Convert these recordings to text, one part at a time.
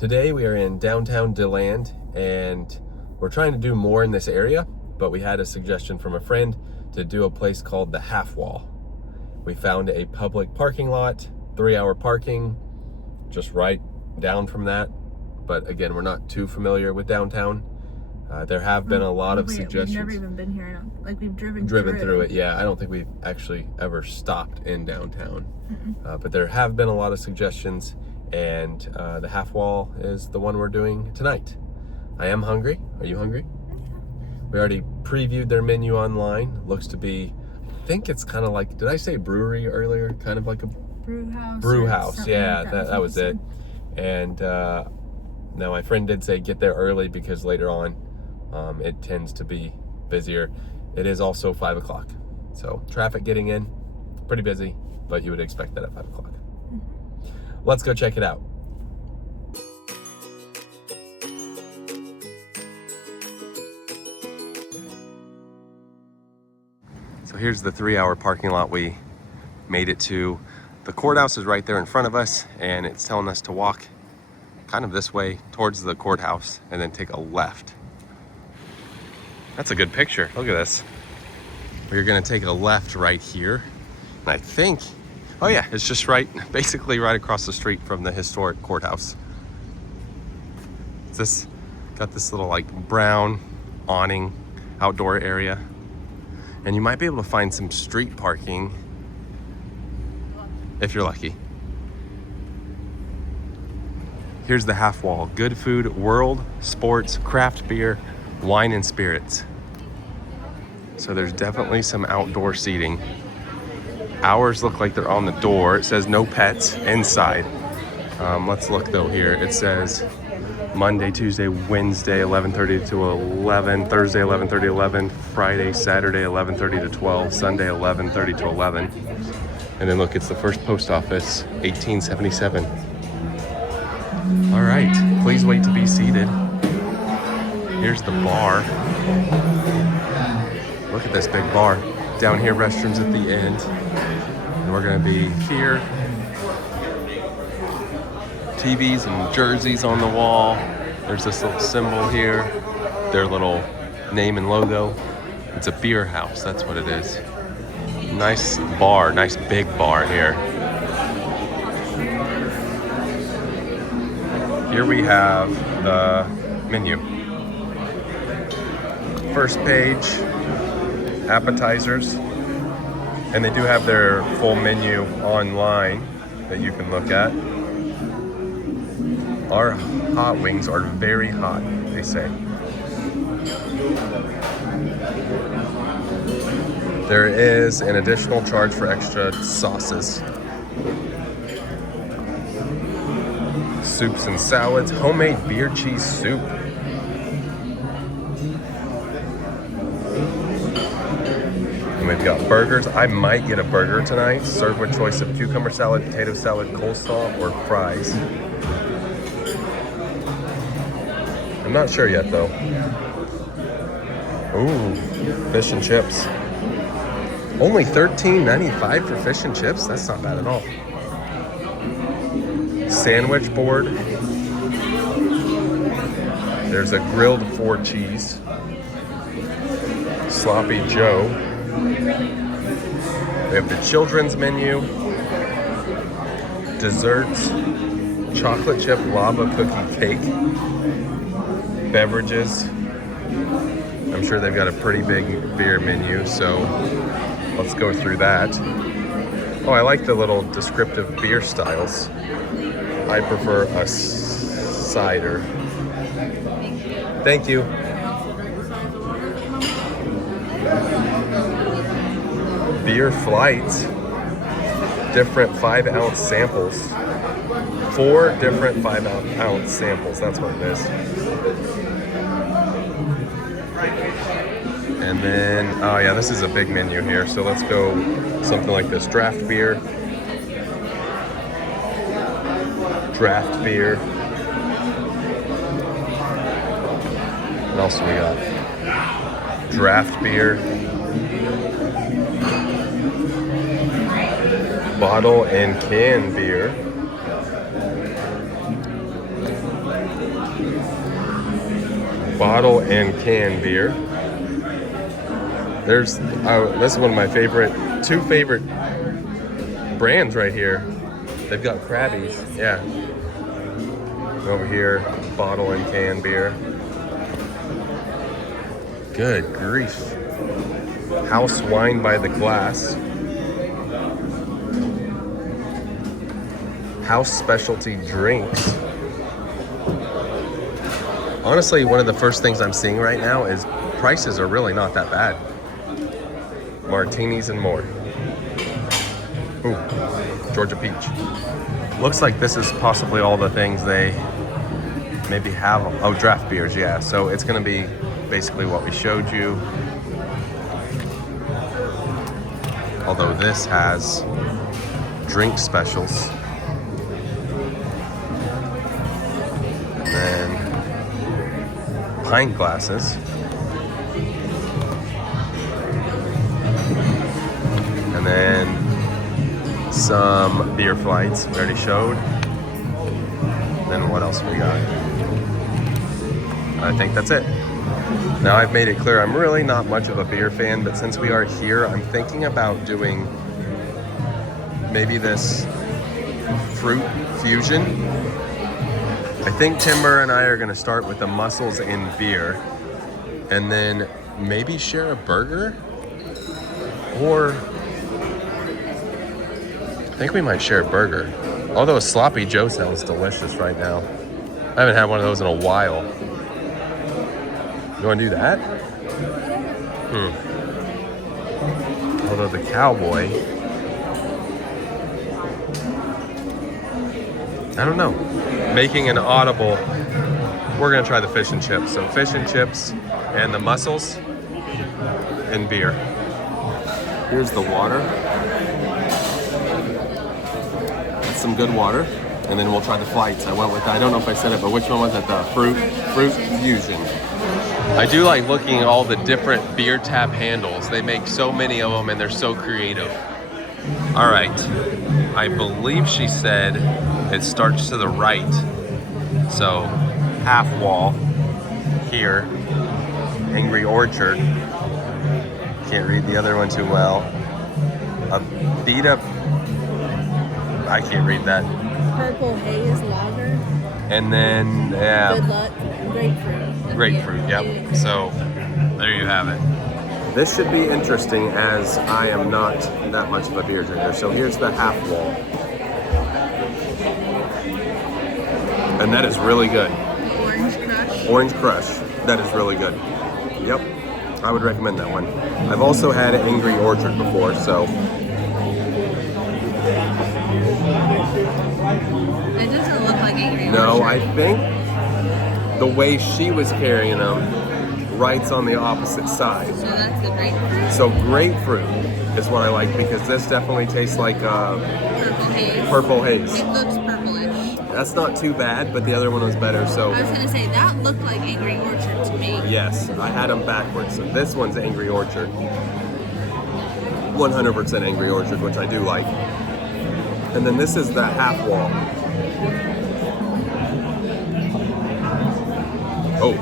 Today we are in downtown Deland and we're trying to do more in this area, but we had a suggestion from a friend to do a place called the Half Wall. We found a public parking lot, 3-hour parking, just right down from that. But again, we're not too familiar with downtown. There have been a lot of suggestions. We've never even been here. Like we've driven through it. Yeah, I don't think we've actually ever stopped in downtown. But there have been a lot of suggestions, and the Half Wall is the one we're doing tonight. I am hungry. Are you hungry? We already previewed their menu online. Looks to be, I think it's kind of like, did I say brewery earlier? Kind of like a brew house. Yeah, like that was it. And now my friend did say get there early because later on it tends to be busier. It is also 5 o'clock. So traffic getting in, pretty busy, but you would expect that at 5 o'clock. Let's go check it out. So here's the 3-hour parking lot we made it to. The courthouse is right there in front of us, and it's telling us to walk kind of this way towards the courthouse and then take a left. That's a good picture. Look at this. We're gonna take a left right here. And I think, oh yeah, it's just basically right across the street from the historic courthouse. It's got this little like brown awning outdoor area. And you might be able to find some street parking if you're lucky. Here's the Half Wall. Good food, world, sports, craft beer, wine and spirits. So there's definitely some outdoor seating. Hours look like they're on the door. It says no pets inside. Let's look though here. It says Monday, Tuesday, Wednesday, 11:30 to 11, Thursday, 11:30 to 11, Friday, Saturday, 11:30 to 12, Sunday, 11:30 to 11. And then look, it's the first post office, 1877. All right, please wait to be seated. Here's the bar. Look at this big bar. Down here, restrooms at the end. And we're gonna be here. TVs and jerseys on the wall. There's this little symbol here. Their little name and logo. It's a beer house, that's what it is. Nice bar, nice big bar here. Here we have the menu. First page, appetizers. And they do have their full menu online that you can look at. Our hot wings are very hot, they say. There is an additional charge for extra sauces. Soups and salads, homemade beer cheese soup. And we've got burgers. I might get a burger tonight, served with choice of cucumber salad, potato salad, coleslaw, or fries. I'm not sure yet though. Ooh, fish and chips. Only $13.95 for fish and chips? That's not bad at all. Sandwich board. There's a grilled 4 cheese. Sloppy Joe. We have the children's menu. Desserts. Chocolate chip lava cookie cake. Beverages. I'm sure they've got a pretty big beer menu, so let's go through that. Oh, I like the little descriptive beer styles. I prefer a cider. Thank you. Beer flights. Different 5-ounce samples. 4 different 5-ounce samples. That's what it is. And then, oh yeah, this is a big menu here. So let's go something like this. Draft beer. Draft beer. What else do we got? Draft beer. Bottle and can beer. Bottle and can beer. This is one of my two favorite brands right here. They've got Krabbies, yeah. Over here, bottle and can beer. Good grief. House wine by the glass. House specialty drinks. Honestly, one of the first things I'm seeing right now is prices are really not that bad. Martinis and more. Ooh, Georgia peach. Looks like this is possibly all the things they maybe have. Oh, draft beers, yeah. So it's gonna be basically what we showed you. Although this has drink specials. And then pint glasses. And then some beer flights we already showed. Then what else we got? I think that's it. Now I've made it clear I'm really not much of a beer fan, but since we are here, I'm thinking about doing maybe this fruit fusion. I think Timber and I are gonna start with the mussels in beer and then maybe share a burger, or I think we might share a burger. Although a sloppy Joe sounds delicious right now. I haven't had one of those in a while. You wanna do that? Although the cowboy, I don't know. Making an audible, we're gonna try the fish and chips. So fish and chips and the mussels and beer. Here's the water. That's some good water. And then we'll try the flights. I went with, I don't know if I said it, but which one was it? The fruit fusion. I do like looking at all the different beer tap handles. They make so many of them and they're so creative. All right, I believe she said it starts to the right. So half wall here, Angry Orchard. Can't read the other one too well. A beat up, I can't read that. Purple haze lager. And then, yeah. Good luck. Grapefruit. Grapefruit, yep. So there you have it. This should be interesting as I am not that much of a beer drinker. So here's the half wall. And that is really good. Orange crush. Orange crush. That is really good. Yep. I would recommend that one. I've also had Angry Orchard before, so. It doesn't look like Angry Orchard. No, I think the way she was carrying them, right's on the opposite side. So that's the grapefruit. So grapefruit is what I like because this definitely tastes like Purple haze. purple haze. It looks purplish. That's not too bad, but the other one was better. So I was gonna say that looked like Angry Orchard to me. yes, I had them backwards. So this one's Angry Orchard. 100% Angry Orchard, which I do like. And then this is the half wall. Oh.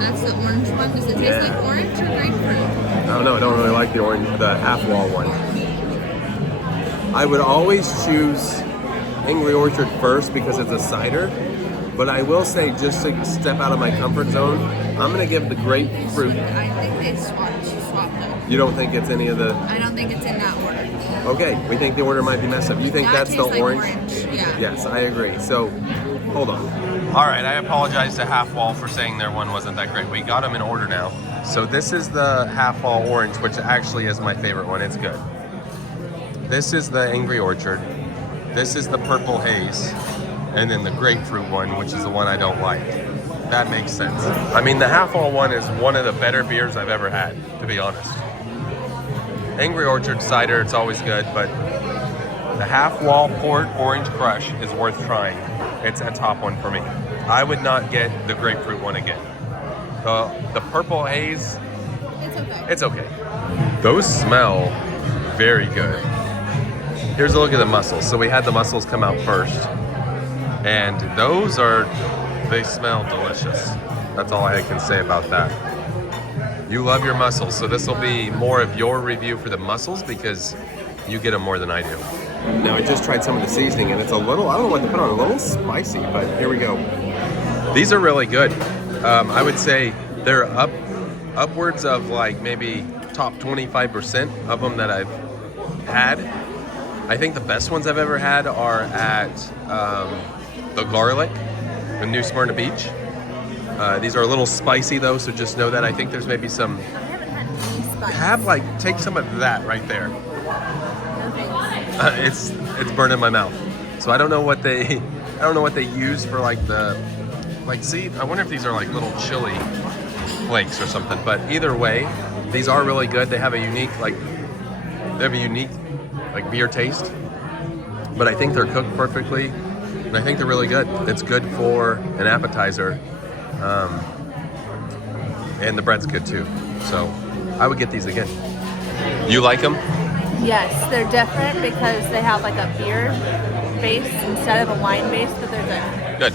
That's the orange one. Does it taste like orange or grapefruit? I don't know. I don't really like the half wall one. I would always choose Angry Orchard first because it's a cider. But I will say, just to step out of my comfort zone, I'm gonna give the grapefruit. I think they swapped though. You don't think it's any of the? I don't think it's in that order. Okay, we think the order might be messed up. You think That that's the tastes like orange? Yeah. Yes, I agree. So, hold on. All right, I apologize to Half Wall for saying their one wasn't that great. We got them in order now. So this is the Half Wall Orange, which actually is my favorite one. It's good. This is the Angry Orchard. This is the Purple Haze. And then the Grapefruit one, which is the one I don't like. That makes sense. I mean, the Half Wall one is one of the better beers I've ever had, to be honest. Angry Orchard cider, it's always good, but the Half Wall Port Orange Crush is worth trying. It's a top one for me. I would not get the grapefruit one again. The Purple Haze, It's okay. it's okay. Those smell very good. Here's a look at the mussels. So we had the mussels come out first. And those are They smell delicious. That's all I can say about that. You love your mussels, so this will be more of your review for the mussels because you get them more than I do. Now, I just tried some of the seasoning, and it's a little, I don't know what to put on, a little spicy, but here we go. These are really good. I would say they're upwards of like maybe top 25% of them that I've had. I think the best ones I've ever had are at the Garlic in New Smyrna Beach. These are a little spicy though, so just know that. I think there's maybe some. I haven't had any spice. Have like take some of that right there. No thanks. It's burning my mouth. So I don't know what they use for like the see. I wonder if these are like little chili flakes or something. But either way, these are really good. They have a unique beer taste. But I think they're cooked perfectly, and I think they're really good. It's good for an appetizer. And the bread's good too. So I would get these again. You like them? Yes, they're different because they have like a beer base instead of a wine base, but they're good. Good.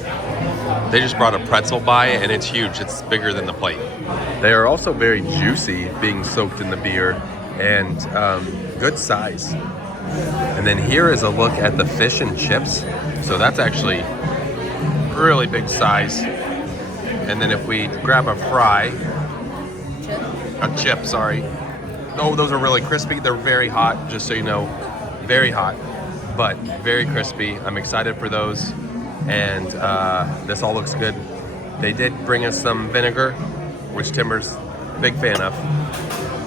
They just brought a pretzel by, and it's huge. It's bigger than the plate. They are also very juicy, being soaked in the beer, and good size. And then here is a look at the fish and chips. So that's actually really big size. And then if we grab a chip, sorry. Oh, those are really crispy. They're very hot, just so you know. Very hot, but very crispy. I'm excited for those. And this all looks good. They did bring us some vinegar, which Timber's a big fan of.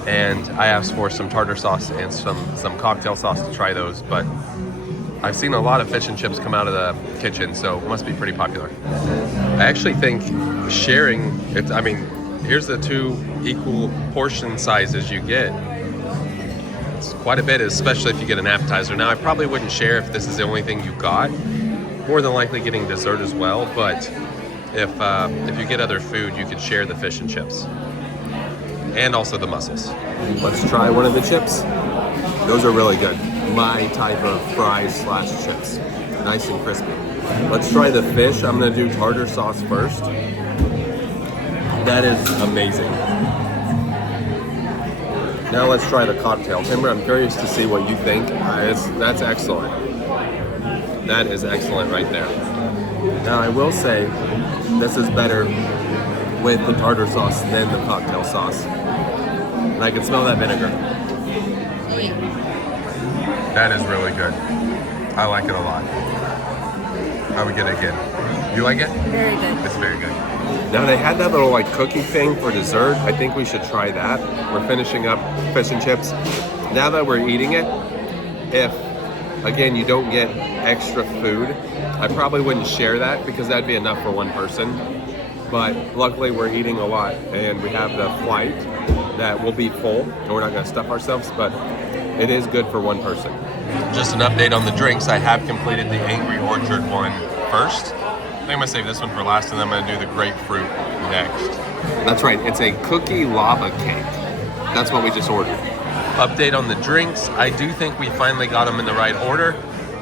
And I asked for some tartar sauce and some cocktail sauce to try those. But I've seen a lot of fish and chips come out of the kitchen, so it must be pretty popular. I actually think sharing it, I mean, here's the two equal portion sizes you get. It's quite a bit, especially if you get an appetizer. Now, I probably wouldn't share if this is the only thing you got. More than likely getting dessert as well, but if you get other food, you could share the fish and chips. And also the mussels. Let's try one of the chips. Those are really good. My type of fries / chips. Nice and crispy. Let's try the fish. I'm gonna do tartar sauce first. That is amazing. Now let's try the cocktail. Timber, I'm curious to see what you think. That's excellent. That is excellent right there. Now I will say, this is better with the tartar sauce than the cocktail sauce. And I can smell that vinegar. That is really good. I like it a lot. I would get it again. You like it? Very good. It's very good. Now they had that little like cookie thing for dessert. I think we should try that. We're finishing up fish and chips. Now that we're eating it, if again you don't get extra food, I probably wouldn't share that because that'd be enough for one person. But luckily we're eating a lot and we have the flight that will be full and we're not gonna stuff ourselves, but it is good for one person. Just an update on the drinks. I have completed the Angry Orchard one first. I think I'm gonna save this one for last, and then I'm gonna do the grapefruit next. That's right, it's a cookie lava cake. That's what we just ordered. Update on the drinks. I do think we finally got them in the right order.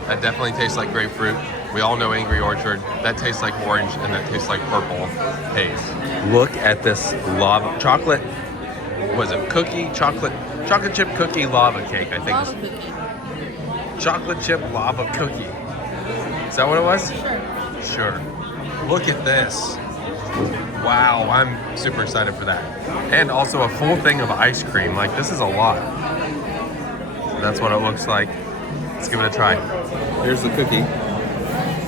That definitely tastes like grapefruit. We all know Angry Orchard. That tastes like orange, and that tastes like purple haze. Look at this lava chocolate. Was it chocolate chip cookie lava cake? I think. Lava cookie. Chocolate chip lava cookie. Is that what it was? Sure. Look at this. Wow, I'm super excited for that. And also a full thing of ice cream. Like, this is a lot. That's what it looks like. Let's give it a try. Here's the cookie.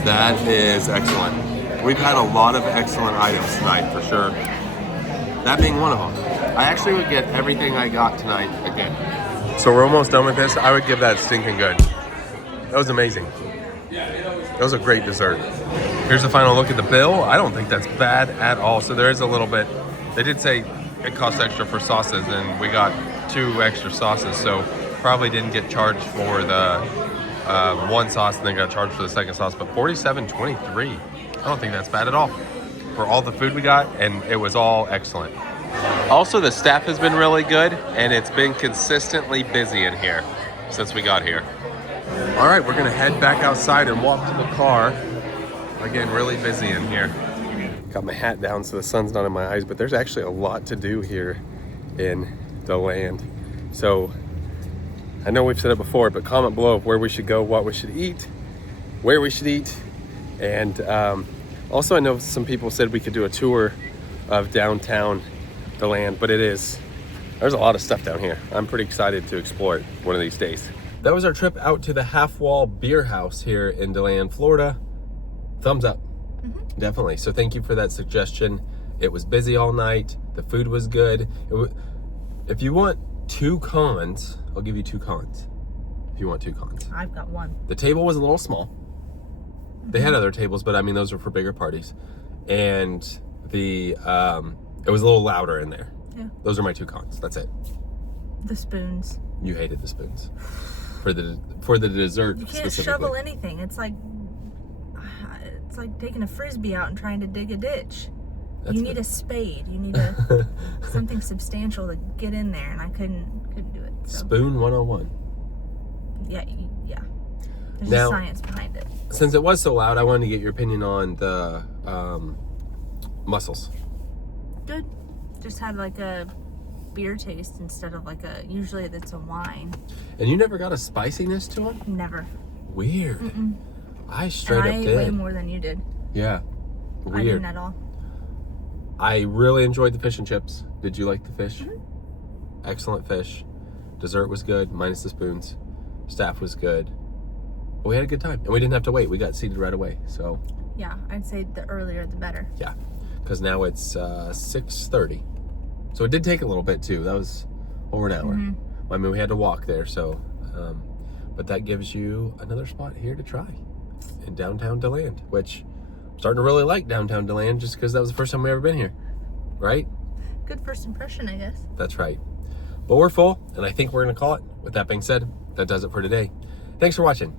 That is excellent. We've had a lot of excellent items tonight, for sure. That being one of them. I actually would get everything I got tonight again. So we're almost done with this. I would give that stinking good. That was amazing. That was a great dessert. Here's the final look at the bill. I don't think that's bad at all. So there is a little bit. They did say it costs extra for sauces, and we got 2 extra sauces. So probably didn't get charged for the one sauce and then got charged for the second sauce. But $47.23. I don't think that's bad at all for all the food we got, and it was all excellent. Also, the staff has been really good, and it's been consistently busy in here since we got here. All right, we're gonna head back outside and walk to the car. Again, really busy in here. Got my hat down so the sun's not in my eyes, but there's actually a lot to do here in Deland. So I know we've said it before, but comment below where we should go, what we should eat, where we should eat. And also I know some people said we could do a tour of downtown Deland, but there's a lot of stuff down here. I'm pretty excited to explore it one of these days. That was our trip out to the Half Wall Beer House here in Deland, Florida. Thumbs up. Definitely. So thank you for that suggestion. It was busy all night. The food was good. If you want 2 cons, I'll give you 2 cons. If you want 2 cons. I've got one. The table was a little small. They had other tables, but I mean, those were for bigger parties. And it was a little louder in there. Yeah. Those are my 2 cons. That's it. The spoons. You hated the spoons. For the dessert You can't specifically. shovel anything. It's like taking a frisbee out and trying to dig a ditch. You need a spade. You need something substantial to get in there, and I couldn't do it. So. Spoon 101. Yeah. There's Now, science behind it. Since it was so loud, I wanted to get your opinion on the mussels. Good. Just had like a beer taste instead of usually it's a wine. And you never got a spiciness to them? Never. Weird. I straight up ate did. way more than you did. Yeah. Weird. I didn't at all. I really enjoyed the fish and chips. Did you like the fish? Excellent fish. Dessert was good, minus the spoons. Staff was good. We had a good time, and we didn't have to wait. We got seated right away. So Yeah, I'd say the earlier the better. yeah, because now it's 6:30. So it did take a little bit too. That was over an hour. I mean, we had to walk there. So, but that gives you another spot here to try in downtown Deland, which I'm starting to really like downtown Deland just because that was the first time we ever been here, right? Good first impression, I guess. That's right. But we're full, and I think we're going to call it. With that being said, that does it for today. Thanks for watching.